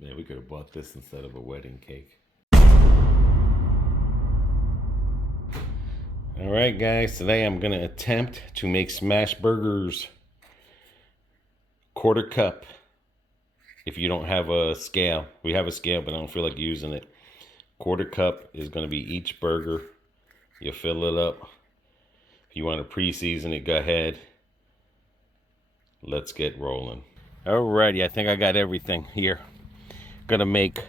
Man, we could have bought this instead of a wedding cake. All right, guys. Today I'm going to attempt to make smash burgers. Quarter cup. If you don't have a scale. We have a scale, but I don't feel like using it. Quarter cup is going to be each burger. You fill it up. If you want to pre-season it, go ahead. Let's get rolling. Alrighty, I think I got everything here. Gonna make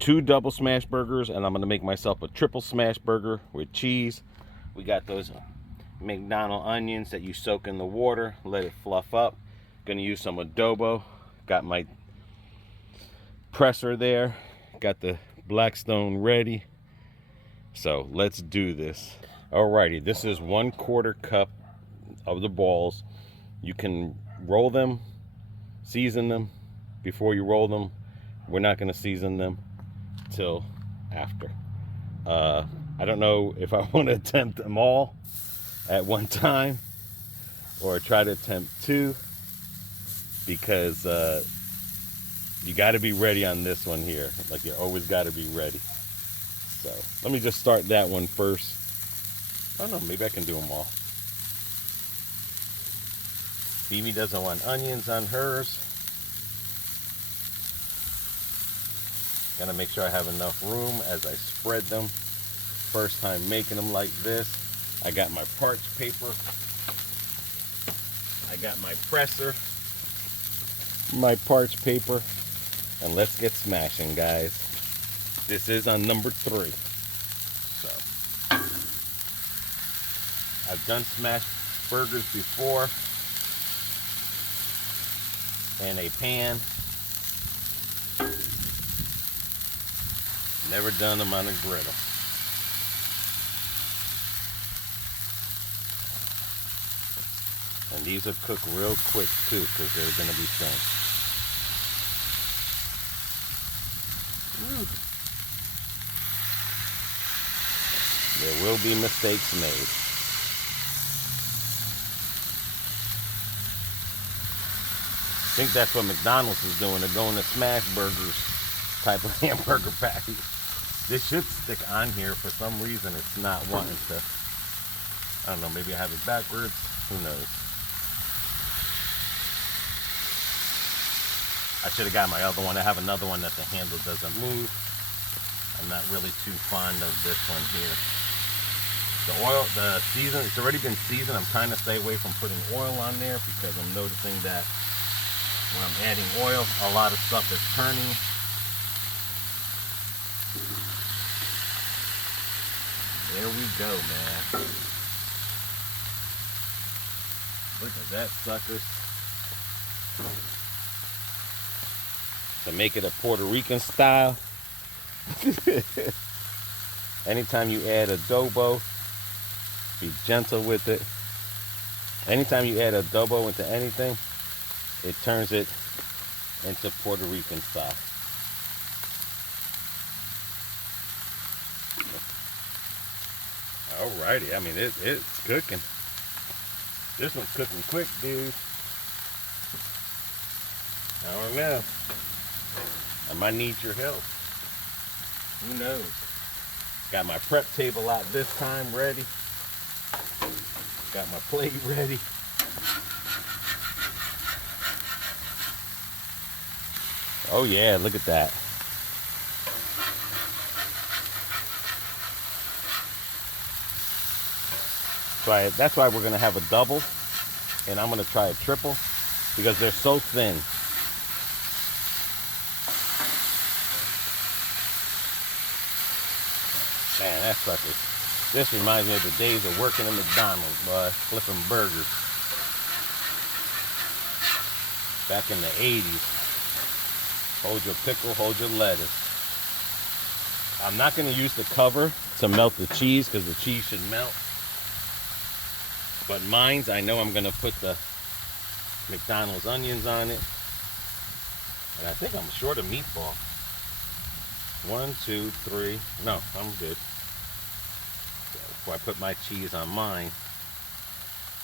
2 double smash burgers, and I'm gonna make myself a triple smash burger with cheese. We got those McDonald's onions that you soak in the water, let it fluff up. Gonna use some adobo. Got my presser there. Got the Blackstone ready. So let's do this. Alrighty, this is 1/4 cup of the balls. You can roll them, season them before you roll them. We're not going to season them till after. I don't know if I want to attempt them all at one time or try to attempt 2, because you got to be ready on this one here. Like, you always got to be ready. So let me just start that one first. I don't know, maybe I can do them all. Phoebe doesn't want onions on hers. Gotta make sure I have enough room as I spread them. First time making them like this. I got my parchment paper. I got my presser. My parchment paper. And let's get smashing, guys. This is on number 3. So, I've done smashed burgers before in a pan. Never done them on a griddle. And these will cook real quick too, because they're going to be thin. There will be mistakes made. I think that's what McDonald's is doing. They're going to smash burgers type of hamburger patty. This should stick on here. For some reason it's not wanting to. I don't know, maybe I have it backwards. Who knows? I should have got my other one. I have another one that the handle doesn't move. I'm not really too fond of this one here. The oil, the season, it's already been seasoned. I'm trying to stay away from putting oil on there because I'm noticing that when I'm adding oil, a lot of stuff is turning. There we go, man. Look at that sucker. To make it a Puerto Rican style. Anytime you add adobo, be gentle with it. Anytime you add adobo into anything, it turns it into Puerto Rican style. Alrighty, I mean it's cooking. This one's cooking quick, dude. I don't know. I might need your help. Who knows? Got my prep table out this time ready. Got my plate ready. Oh yeah, look at that. That's why we're gonna have a double, and I'm gonna try a triple because they're so thin. Man, that sucker. This reminds me of the days of working at McDonald's, flipping burgers. Back in the 80s. Hold your pickle, hold your lettuce. I'm not going to use the cover to melt the cheese because the cheese should melt. But mine's, I know I'm going to put the McDonald's onions on it. And I think I'm short of meatball. 1, 2, 3. No, I'm good. So before I put my cheese on mine,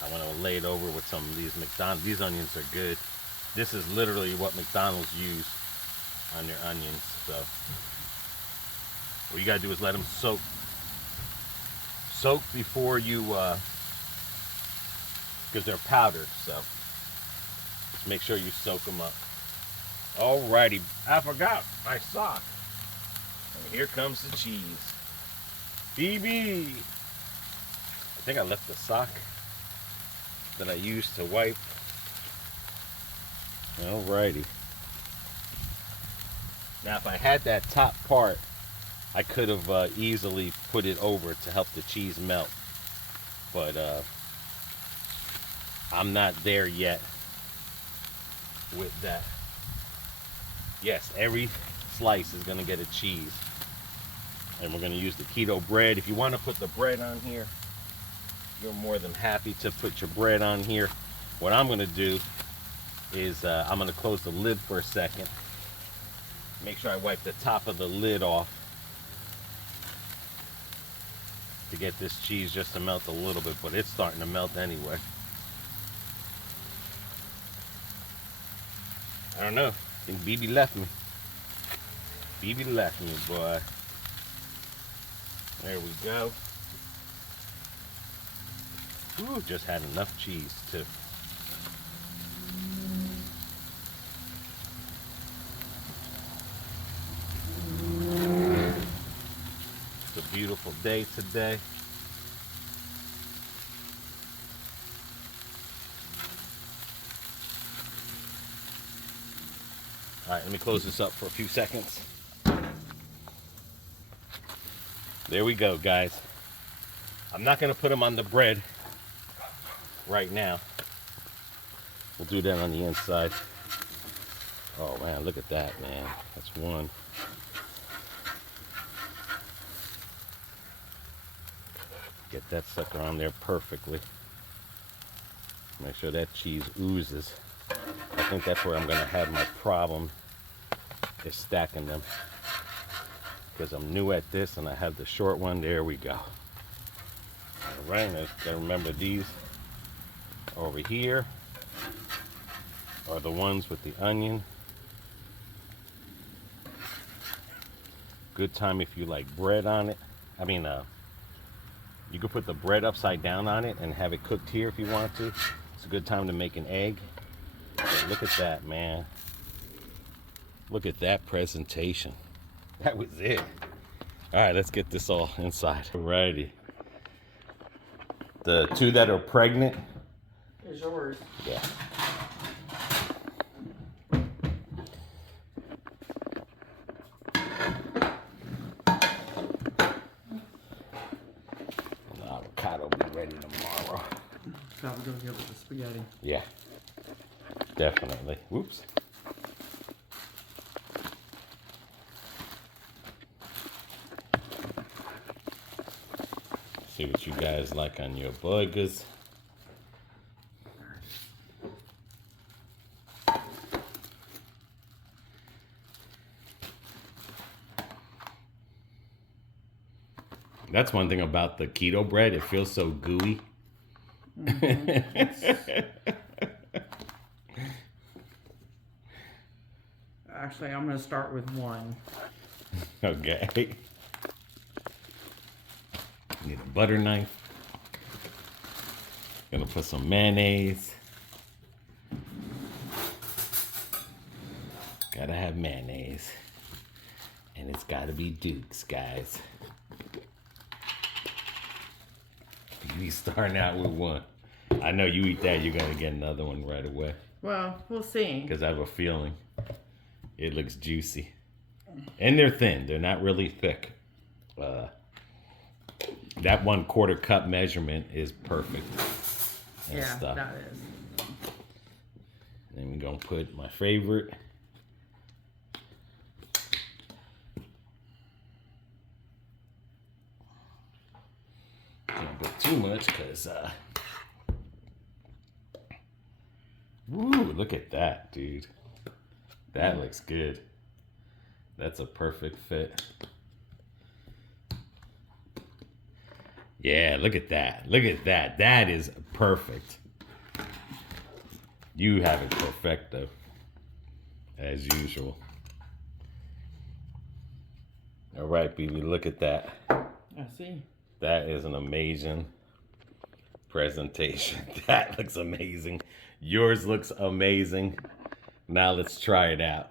I want to lay it over with some of these McDonald's. These onions are good. This is literally what McDonald's use on your onions. So what you gotta do is let them soak before you, because they're powdered. So just make sure you soak them up. Alrighty, I forgot my sock. And here comes the cheese. Phoebe! I think I left the sock that I used to wipe. Alrighty. Now if I had that top part, I could have easily put it over to help the cheese melt. But I'm not there yet with that. Yes, every slice is gonna get a cheese. And we're gonna use the keto bread. If you wanna put the bread on here, you're more than happy to put your bread on here. What I'm gonna do is I'm gonna close the lid for a second. Make sure I wipe the top of the lid off to get this cheese just to melt a little bit, but it's starting to melt anyway. I don't know. I think BB left me. BB left me, boy. There we go. Ooh, just had enough cheese too. It's a beautiful day today. All right, let me close this up for a few seconds. There we go, guys. I'm not gonna put them on the bread right now. We'll do that on the inside. Oh man, look at that, man. That's one. Get that sucker on there perfectly. Make sure that cheese oozes. I think that's where I'm gonna have my problem, is stacking them. Because I'm new at this and I have the short one. There we go. All right, I gotta remember these over here are the ones with the onion. Good time if you like bread on it. I mean, you could put the bread upside down on it and have it cooked here if you want to. It's a good time to make an egg. But look at that, man. Look at that presentation. That was it. All right, let's get this all inside. Alrighty. The two that are pregnant. Is yours. Yeah. The avocado will be ready tomorrow. Probably go get with the spaghetti. Yeah. Definitely. Whoops. See what you guys like on your burgers. That's one thing about the keto bread. It feels so gooey. Mm-hmm. Actually, I'm going to start with one. Okay. Need a butter knife. Gonna put some mayonnaise. Gotta have mayonnaise. And it's gotta be Duke's, guys. You starting out with one. I know you eat that, you're gonna get another one right away. Well, we'll see. Because I have a feeling it looks juicy. And they're thin, they're not really thick. That 1/4 cup measurement is perfect. And yeah, stuff. that is. Then we're gonna put my favorite. Can't put too much because woo, look at that, dude. That looks good. That's a perfect fit. Yeah, look at that. Look at that. That is perfect. You have it perfecto, as usual. All right, baby, look at that. I see. That is an amazing presentation. That looks amazing. Yours looks amazing. Now let's try it out.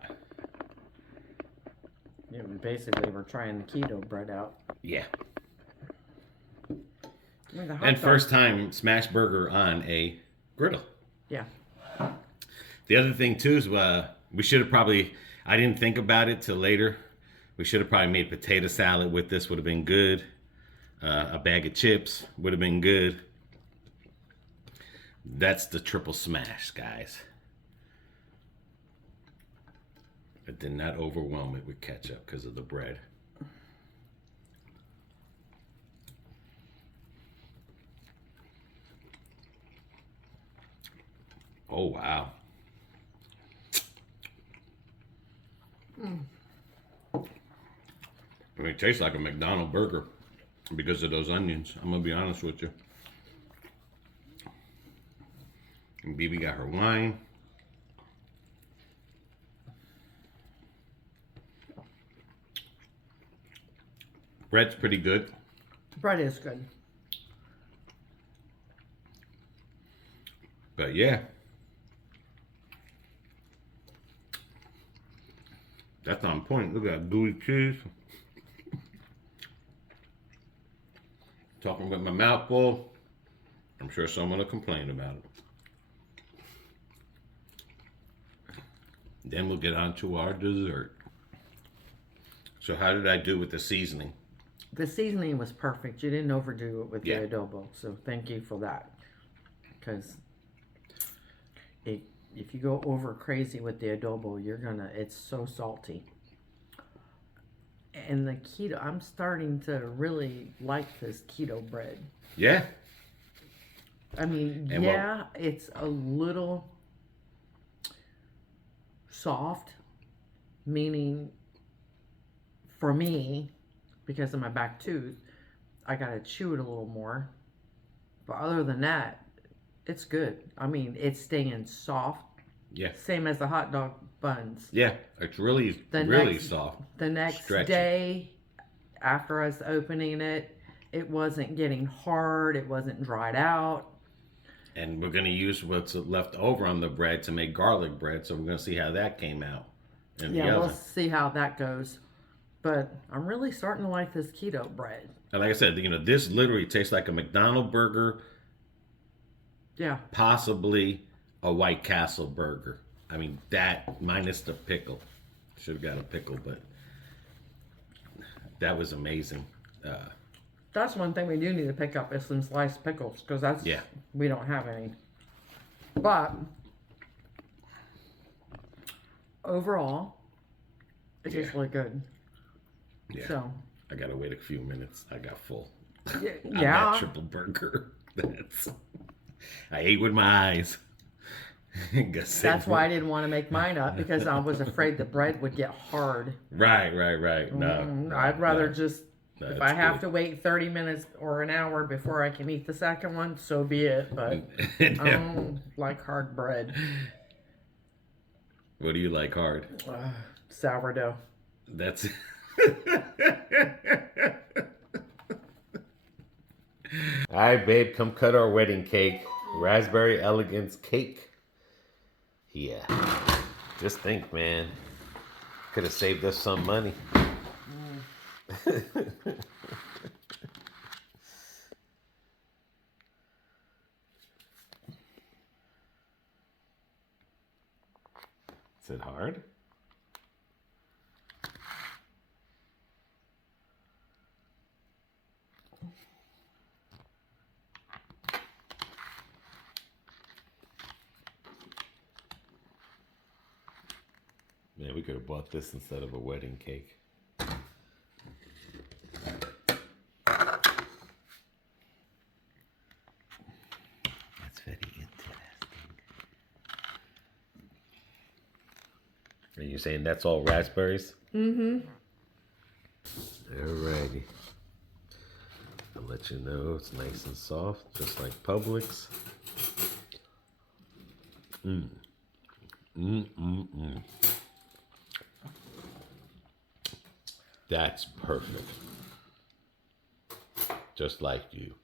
Yeah, basically we're trying the keto bread out. Yeah. I mean, the hot And dog- first time smash burger on a griddle. Yeah. The other thing too is we should have probably, I didn't think about it till later. We should have probably made potato salad with this, would have been good. A bag of chips would have been good. That's the triple smash, guys. I did not overwhelm it with ketchup because of the bread. Oh, wow. I mean, it tastes like a McDonald's burger because of those onions. I'm going to be honest with you. And Bibi got her wine. Bread's pretty good. Bread is good. But yeah. That's on point. Look at that gooey cheese. Talking with my mouth full. I'm sure someone will complain about it. Then we'll get on to our dessert. So how did I do with the seasoning? The seasoning was perfect. You didn't overdo it with Yeah. the adobo, so thank you for that. Because if you go over crazy with the adobo, it's so salty. And the keto, I'm starting to really like this keto bread. Yeah. I mean, And yeah, it's a little soft, meaning for me, because of my back tooth, I gotta chew it a little more. But other than that, it's good. I mean, it's staying soft. Yeah. Same as the hot dog buns. Yeah. It's really soft. The next Stretchy. day, after us opening it, it wasn't getting hard. It wasn't dried out. And we're going to use what's left over on the bread to make garlic bread. So we're going to see how that came out in the Yeah, we'll oven. see how that goes. But I'm really starting to like this keto bread. And like I said, this literally tastes like a McDonald's burger. Yeah. Possibly a White Castle burger. I mean, that minus the pickle. Should have got a pickle, but that was amazing. That's one thing we do need to pick up is some sliced pickles, because we don't have any. But overall, it's just really good. Yeah. So I gotta wait a few minutes. I got full. yeah, On that triple burger. I ate with my eyes. That's why I didn't want to make mine up, because I was afraid the bread would get hard. Right. No, I'd rather just, no, if it's I have good. to wait 30 minutes or an hour before I can eat the second one, so be it. But I don't like hard bread. What do you like hard? Sourdough. That's all right, babe, come cut our wedding cake. Raspberry Elegance cake. Yeah. Just think, man. Could have saved us some money. Is it hard? Man, we could have bought this instead of a wedding cake. That's very interesting. Are you saying that's all raspberries? Mm-hmm. Alrighty. I'll let you know it's nice and soft, just like Publix. That's perfect. Just like you.